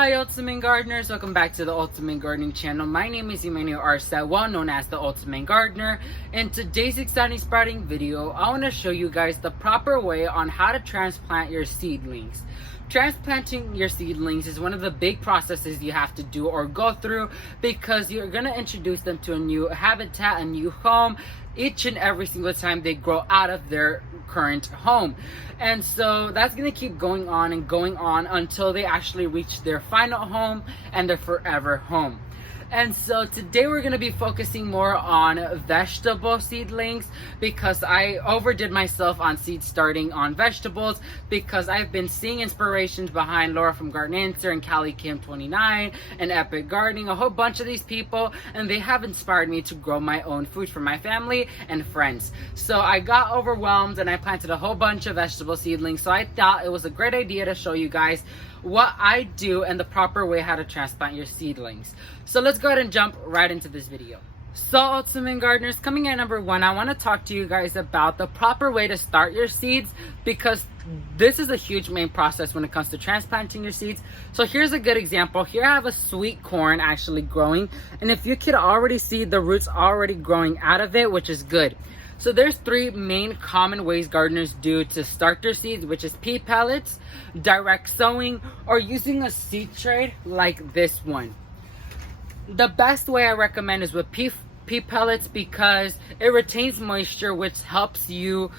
Hi Ultimate Gardeners, welcome back to the Ultimate Gardening channel. My name is Emmanuel Arcet, well known as the Ultimate Gardener. In today's exciting sprouting video, I want to show you guys the proper way on how to transplant your seedlings. Transplanting your seedlings is one of the big processes you have to do or go through because you're going to introduce them to a new habitat, a new home, each and every single time they grow out of their current home. And so that's going to keep going on and going on until they actually reach their final home and their forever home. And so today we're going to be focusing more on vegetable seedlings because I overdid myself on seed starting on vegetables because I've been seeing inspirations behind Laura from Garden Answer and Callie Kim 29 and Epic Gardening, a whole bunch of these people, and they have inspired me to grow my own food for my family and friends. So I got overwhelmed and I planted a whole bunch of vegetable seedlings. So I thought it was a great idea to show you guys what I do and the proper way how to transplant your seedlings. So let's go ahead and jump right into this video. So Ultimate Gardeners, coming in number one, I want to talk to you guys about the proper way to start your seeds because this is a huge main process when it comes to transplanting your seeds. So here's a good example. Here I have a sweet corn actually growing, and if you could already see the roots already growing out of it, which is good. So there's three main common ways gardeners do to start their seeds, which is pea pellets, direct sowing, or using a seed tray like this one. The best way I recommend is with pea pellets because it retains moisture, which helps you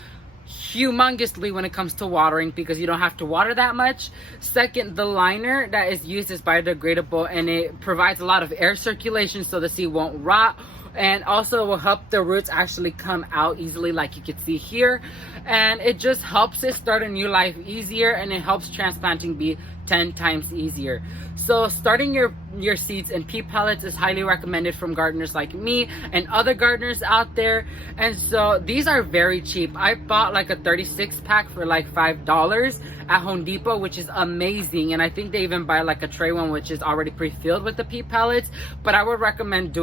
humongously when it comes to watering because you don't have to water that much. Second, the liner that is used is biodegradable and it provides a lot of air circulation so the seed won't rot, and also will help the roots actually come out easily like you can see here, and it just helps it start a new life easier, and it helps transplanting be 10 times easier. So starting your seeds in pea pellets is highly recommended from gardeners like me and other gardeners out there. And so these are very cheap. I bought like a 36 pack for like $5 at Home Depot, which is amazing. And I think they even buy like a tray one which is already pre-filled with the pea pellets, but I would recommend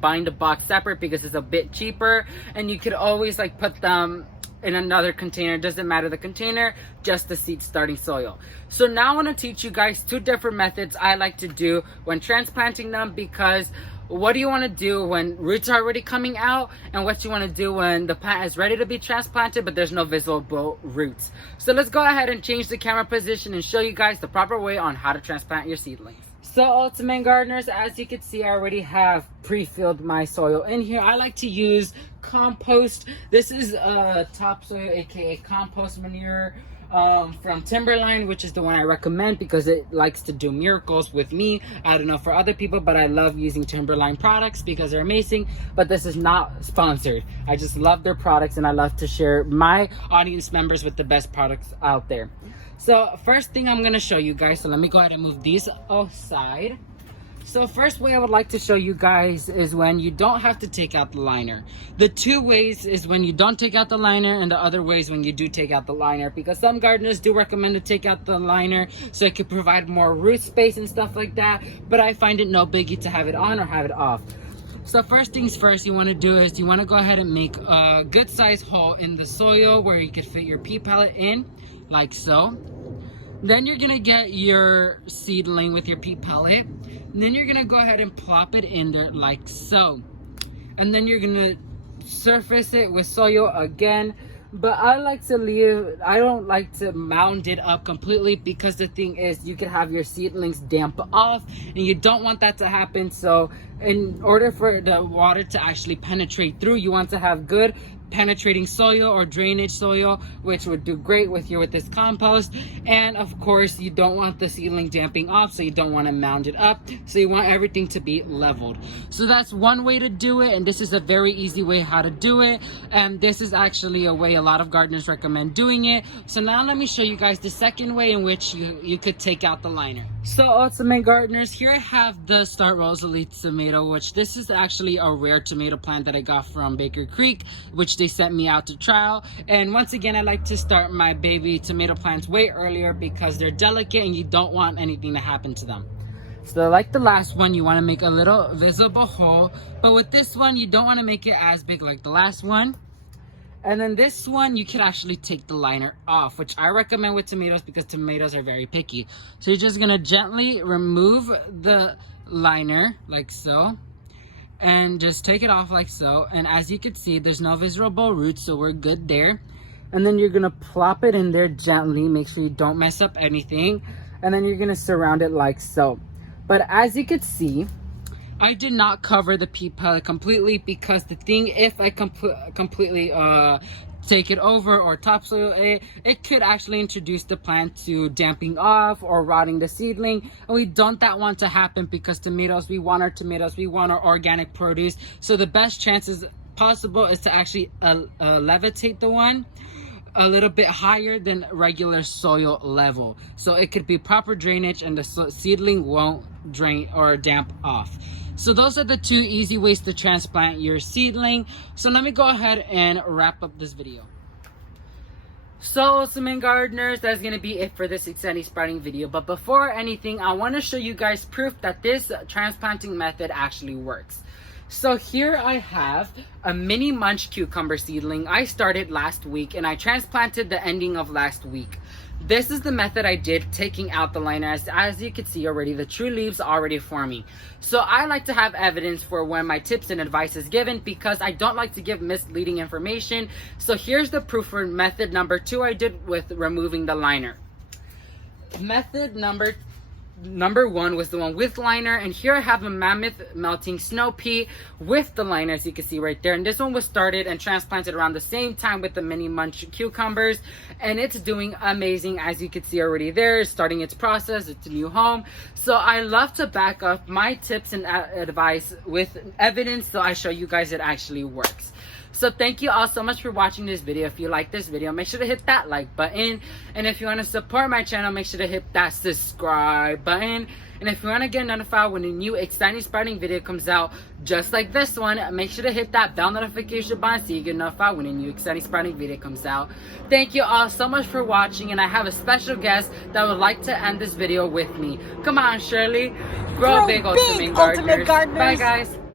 buying the box separate because it's a bit cheaper, and you could always like put them in another container. Doesn't matter the container, just the seed starting soil. So now I want to teach you guys two different methods I like to do when transplanting them, because what do you want to do when roots are already coming out, and what you want to do when the plant is ready to be transplanted but there's no visible roots. So let's go ahead and change the camera position and show you guys the proper way on how to transplant your seedlings. So Ultimate Gardeners, as you can see, I already have pre-filled my soil in here. I like to use compost. This is topsoil, aka compost manure from Timberline, which is the one I recommend because it likes to do miracles with me. I don't know for other people, but I love using Timberline products because they're amazing. But this is not sponsored. I just love their products and I love to share my audience members with the best products out there. So first thing I'm going to show you guys, so let me go ahead and move these aside. So first way I would like to show you guys is when you don't have to take out the liner. The two ways is when you don't take out the liner, and the other ways when you do take out the liner, because some gardeners do recommend to take out the liner so it could provide more root space and stuff like that, but I find it no biggie to have it on or have it off. So first things first you want to do is you want to go ahead and make a good size hole in the soil where you could fit your pea pellet in, like so. Then you're gonna get your seedling with your pea pellet, and then you're gonna go ahead and plop it in there like so, and then you're gonna surface it with soil again. But I don't like to mound it up completely because the thing is you could have your seedlings damp off and you don't want that to happen. So in order for the water to actually penetrate through, you want to have good penetrating soil or drainage soil, which would do great with this compost. And of course you don't want the seedling damping off, so you don't want to mound it up, so you want everything to be leveled. So that's one way to do it, and this is a very easy way how to do it, and this is actually a way a lot of gardeners recommend doing it. So now let me show you guys the second way in which you could take out the liner. So Ultimate Gardeners, here I have the Star Rosalie tomato, which this is actually a rare tomato plant that I got from Baker Creek, which they sent me out to trial. And once again, I like to start my baby tomato plants way earlier because they're delicate and you don't want anything to happen to them. So like the last one, you want to make a little visible hole, but with this one you don't want to make it as big like the last one. And then this one, you can actually take the liner off, which I recommend with tomatoes because tomatoes are very picky. So you're just gonna gently remove the liner like so, and just take it off like so. And as you can see, there's no visible roots, so we're good there. And then you're gonna plop it in there gently, make sure you don't mess up anything. And then you're gonna surround it like so. But as you can see, I did not cover the pea pellet completely because the thing, if I completely take it over or topsoil it could actually introduce the plant to damping off or rotting the seedling, and we don't want to happen because tomatoes, we want our organic produce. So the best chances possible is to actually levitate the one a little bit higher than regular soil level, so it could be proper drainage and the seedling won't drain or damp off. So those are the two easy ways to transplant your seedling. So let me go ahead and wrap up this video. So ultimate gardeners, that's gonna be it for this exciting sprouting video. But before anything, I want to show you guys proof that this transplanting method actually works. So here I have a mini munch cucumber seedling. I started last week and I transplanted the ending of last week. This is the method I did, taking out the liner. As you can see already, the true leaves are already forming. So I like to have evidence for when my tips and advice is given because I don't like to give misleading information. So here's the proof for method number 2 I did with removing the liner. Method number 1 was the one with liner, and here I have a mammoth melting snow pea with the liner, as you can see right there. And this one was started and transplanted around the same time with the mini munch cucumbers, and it's doing amazing, as you can see already there. It's starting its process, it's a new home. So I love to back up my tips and advice with evidence, so I show you guys it actually works. So thank you all so much for watching this video. If you like this video, make sure to hit that like button. And if you want to support my channel, make sure to hit that subscribe button. And if you want to get notified when a new exciting sprouting video comes out, just like this one, make sure to hit that bell notification button so you get notified when a new exciting sprouting video comes out. Thank you all so much for watching, and I have a special guest that would like to end this video with me. Come on, Shirley. Grow big, ultimate gardeners. Bye, guys.